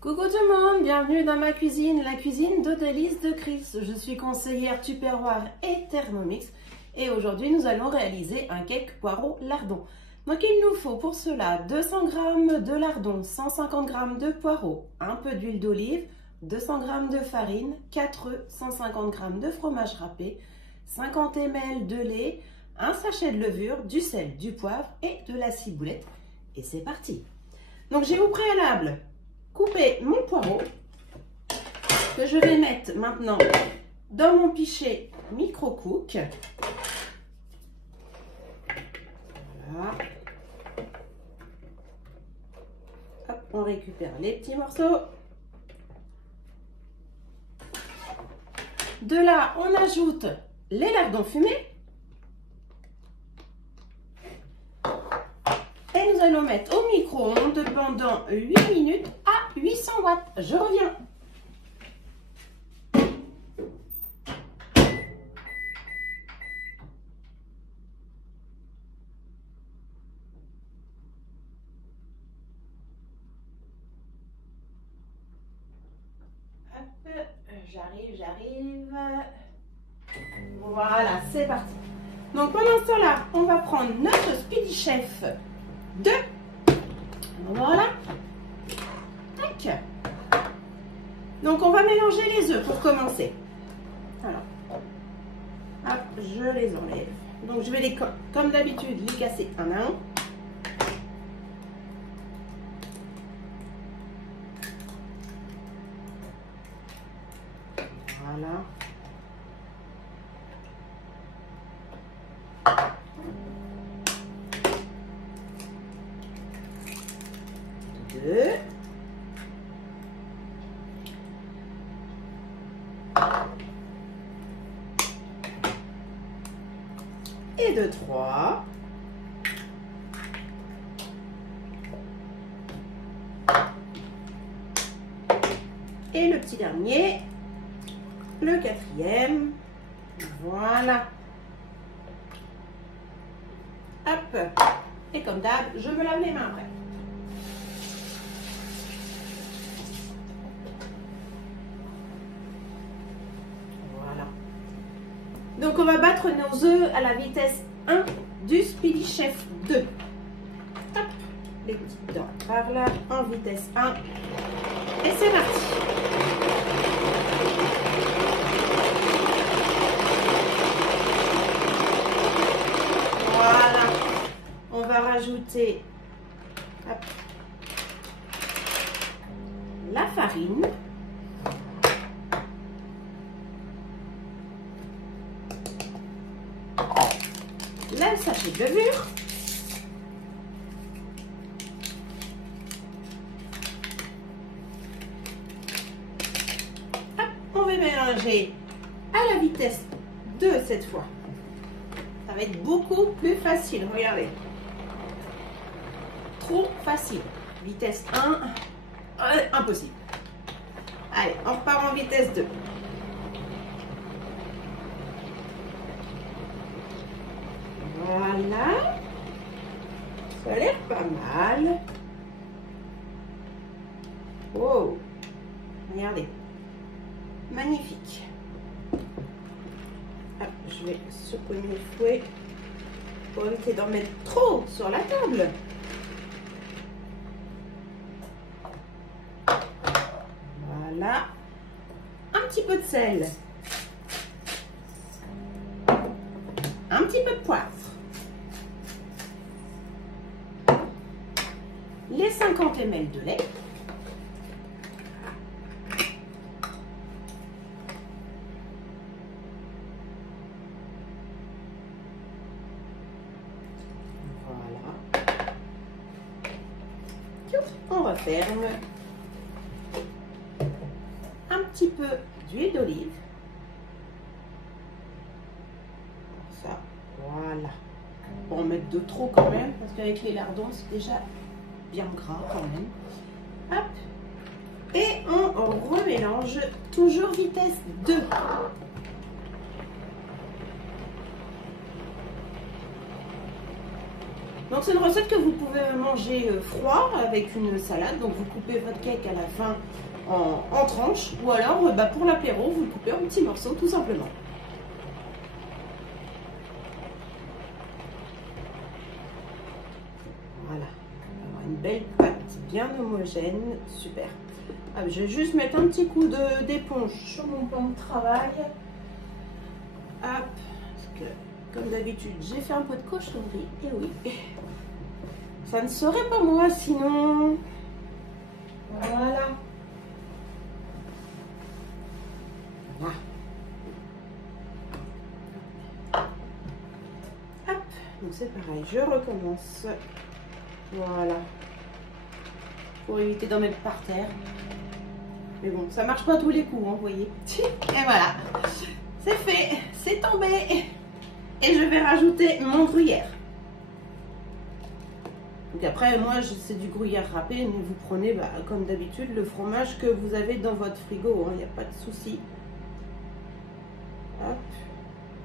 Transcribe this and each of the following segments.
Coucou tout le monde, bienvenue dans ma cuisine, la cuisine d'Odélise de Chris. Je suis conseillère Tupperware et Thermomix et aujourd'hui nous allons réaliser un cake poireau lardon. Donc il nous faut pour cela 200 g de lardon, 150 g de poireau, un peu d'huile d'olive, 200 g de farine, 4 œufs, 150 g de fromage râpé, 50 ml de lait, un sachet de levure, du sel, du poivre et de la ciboulette. Et c'est parti. Donc j'ai au préalable coupé mon poireau que je vais mettre maintenant dans mon pichet micro-cook. Voilà. Hop, on récupère les petits morceaux. De là, on ajoute les lardons fumés. Et nous allons mettre au micro-ondes pendant 8 minutes à 800 watts. Je reviens. Hop, j'arrive. Voilà, c'est parti. Donc pendant ce temps-là, on va prendre notre Speedy Chef 2. Voilà. Tac. Donc on va mélanger les œufs pour commencer. Alors, hop, je les enlève. Donc je vais les, comme d'habitude, les casser un à un. Voilà. Deux. Et de 3. Et le petit dernier, le 4e. Voilà. Hop. Et comme d'hab, je me lave les mains après. Donc on va battre nos œufs à la vitesse 1 du Speedy Chef 2. Hop, les petites dents par là, en vitesse 1. Et c'est parti. Voilà. On va rajouter hop, la farine. Là, le sachet de levure. Hop, on va mélanger à la vitesse 2 cette fois. Ça va être beaucoup plus facile, regardez. Trop facile. Vitesse 1, impossible. Allez, on repart en vitesse 2. Voilà, ça a l'air pas mal. Oh, regardez, magnifique. Ah, je vais secouer mes fouets pour éviter d'en mettre trop sur la table. Voilà, un petit peu de sel, un petit peu de poivre. Les 50 ml de lait. Voilà. On referme. Un petit peu d'huile d'olive. Ça, voilà. On va en mettre de trop quand même, parce qu'avec les lardons, c'est déjà bien gras quand même. Hop. Et on remélange, toujours vitesse 2. Donc Donc c'est une recette que vous pouvez manger froid avec une salade. Donc vous coupez votre cake à la fin en tranches, ou alors pour l'apéro, vous le coupez en petits morceaux tout simplement. Voilà, une belle pâte bien homogène, super. Ah, je vais juste mettre un petit coup d'éponge sur mon plan de travail. Hop, parce que comme d'habitude, j'ai fait un peu de cochonnerie, et oui, ça ne serait pas moi sinon. Voilà. Voilà. Hop, donc c'est pareil, je recommence. Voilà. Pour éviter d'en mettre par terre. Mais bon, ça marche pas tous les coups, hein, vous voyez. Et voilà. C'est fait, c'est tombé. Et je vais rajouter mon gruyère. Donc après, moi, c'est du gruyère râpé, mais vous prenez, comme d'habitude, le fromage que vous avez dans votre frigo. Il n'y a pas de souci. Hop.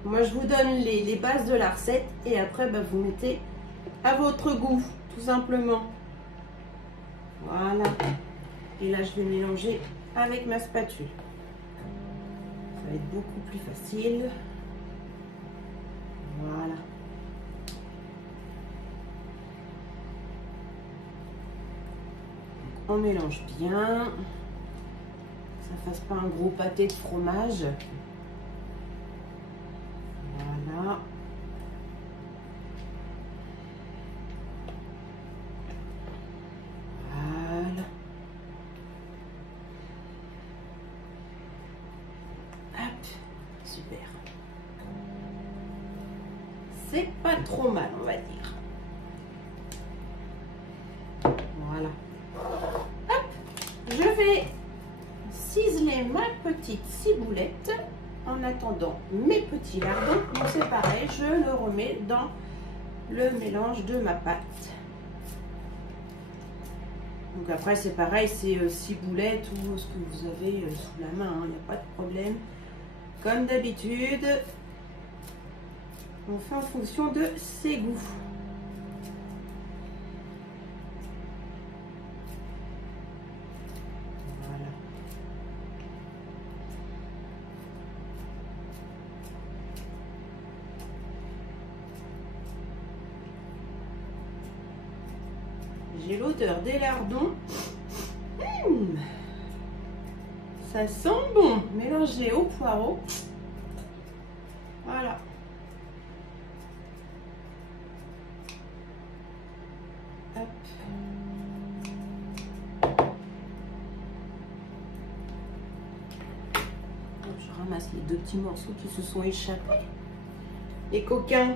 Moi, je vous donne les bases de la recette. Et après, vous mettez à votre goût, tout simplement. Voilà. Et là, je vais mélanger avec ma spatule. Ça va être beaucoup plus facile. Voilà. On mélange bien. Que ça fasse pas un gros pâté de fromage. Voilà. Super. C'est pas trop mal, on va dire. Voilà. Hop, je vais ciseler ma petite ciboulette en attendant mes petits lardons. Donc c'est pareil, je le remets dans le mélange de ma pâte. Donc après c'est pareil, c'est ciboulette ou ce que vous avez sous la main, il n'y a pas de problème. Comme d'habitude, on fait en fonction de ses goûts. Voilà. J'ai l'odeur des lardons. Ça sent bon, mélangé au poireau. Voilà. Hop. Je ramasse les deux petits morceaux qui se sont échappés. Les coquins.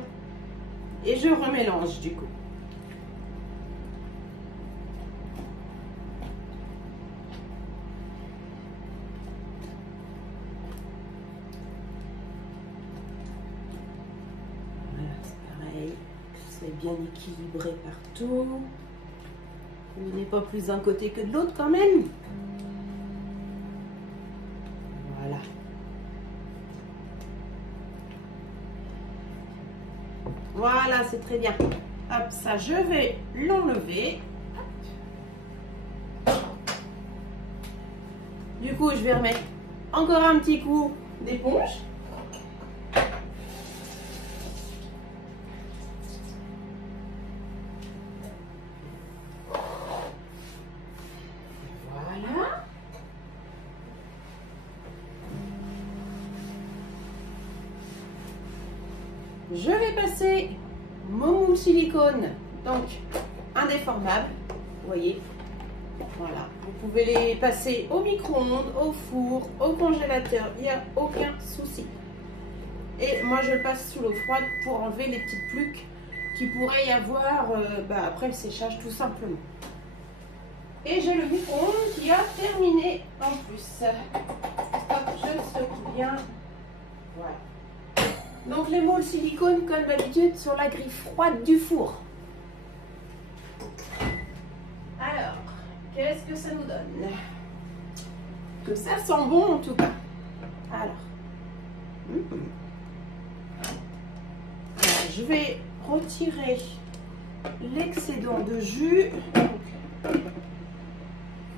Et je remélange du coup. Bien équilibré partout. Il n'est pas plus d'un côté que de l'autre quand même. Voilà. Voilà, c'est très bien. Hop, ça, je vais l'enlever. Du coup, je vais remettre encore un petit coup d'éponge. Je vais passer mon moule silicone, donc indéformable, vous voyez, voilà, vous pouvez les passer au micro-ondes, au four, au congélateur, il n'y a aucun souci. Et moi je le passe sous l'eau froide pour enlever les petites pluques qui pourrait y avoir après le séchage tout simplement. Et j'ai le micro-ondes qui a terminé en plus. Stop, je secoue bien, voilà. Donc les moules silicone comme d'habitude sur la grille froide du four. Alors, qu'est-ce que ça nous donne? Que ça sent bon en tout cas. Alors, je vais retirer l'excédent de jus.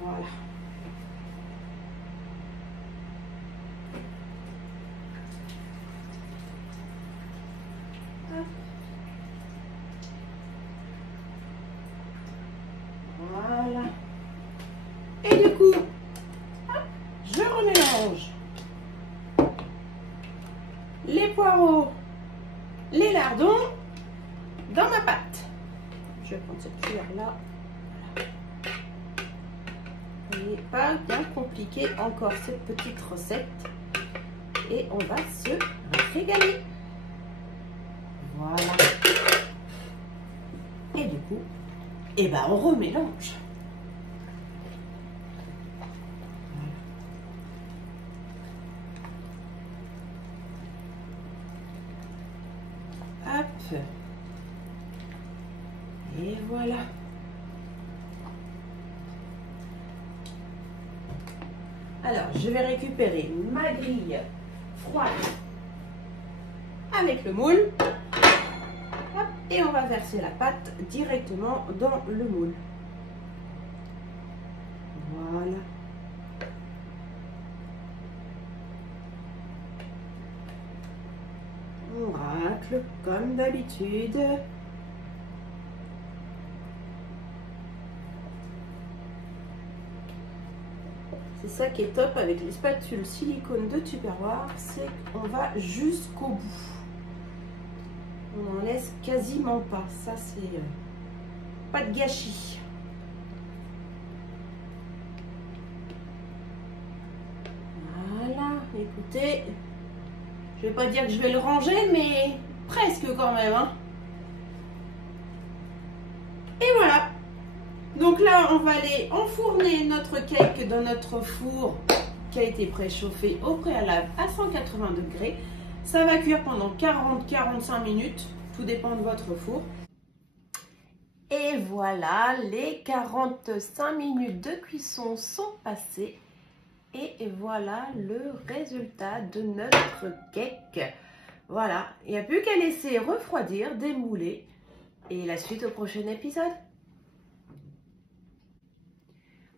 Voilà. Voilà. Et du coup, hop, je remélange les poireaux, les lardons dans ma pâte. Je vais prendre cette cuillère-là. Voilà. Et pas bien compliqué encore cette petite recette. Et on va se régaler. Voilà. Et du coup, eh ben on remélange. Hop. Et voilà. Alors, je vais récupérer ma grille froide avec le moule. Hop, et on va verser la pâte directement dans le moule. Voilà. On racle comme d'habitude. C'est ça qui est top avec les spatules silicone de Tupperware, c'est qu'on va jusqu'au bout. On n'en laisse quasiment pas. Ça, c'est pas de gâchis. Voilà, écoutez, je vais pas dire que je vais le ranger, mais presque quand même, hein. Et voilà. Donc là, on va aller enfourner notre cake dans notre four qui a été préchauffé au préalable à 180 degrés. Ça va cuire pendant 40-45 minutes, tout dépend de votre four. Et voilà, les 45 minutes de cuisson sont passées. Et voilà le résultat de notre cake. Voilà, il n'y a plus qu'à laisser refroidir, démouler. Et la suite au prochain épisode.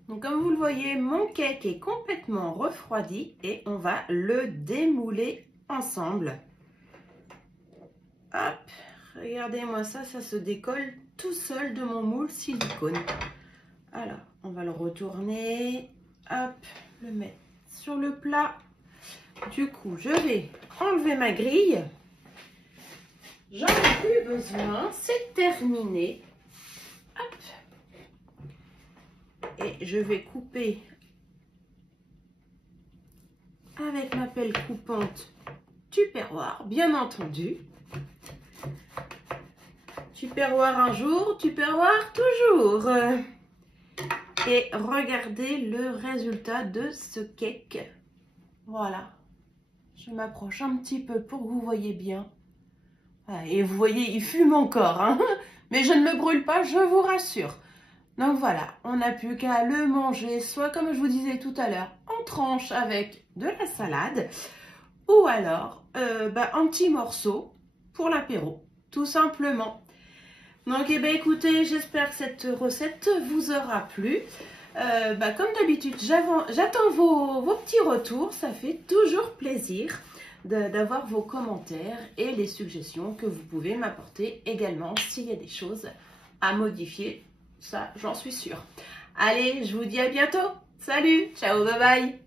Donc comme vous le voyez, mon cake est complètement refroidi et on va le démouler ensemble. Hop, regardez-moi ça, ça se décolle tout seul de mon moule silicone. Alors, on va le retourner, hop, le mettre sur le plat. Du coup, je vais enlever ma grille. J'en ai plus besoin, c'est terminé. Hop. Et je vais couper avec ma pelle coupante Tupperware, bien entendu. Tupperware un jour, Tupperware toujours. Et regardez le résultat de ce cake. Voilà. Je m'approche un petit peu pour que vous voyez bien. Et vous voyez, il fume encore, hein. Mais je ne me brûle pas, je vous rassure. Donc voilà, on n'a plus qu'à le manger, soit comme je vous disais tout à l'heure, en tranches avec de la salade, ou alors en petits morceaux pour l'apéro, tout simplement. Donc écoutez, j'espère que cette recette vous aura plu. Comme d'habitude, j'attends vos petits retours, ça fait toujours plaisir d'avoir vos commentaires et les suggestions que vous pouvez m'apporter également s'il y a des choses à modifier. Ça, j'en suis sûre. Allez, je vous dis à bientôt. Salut, ciao, bye bye.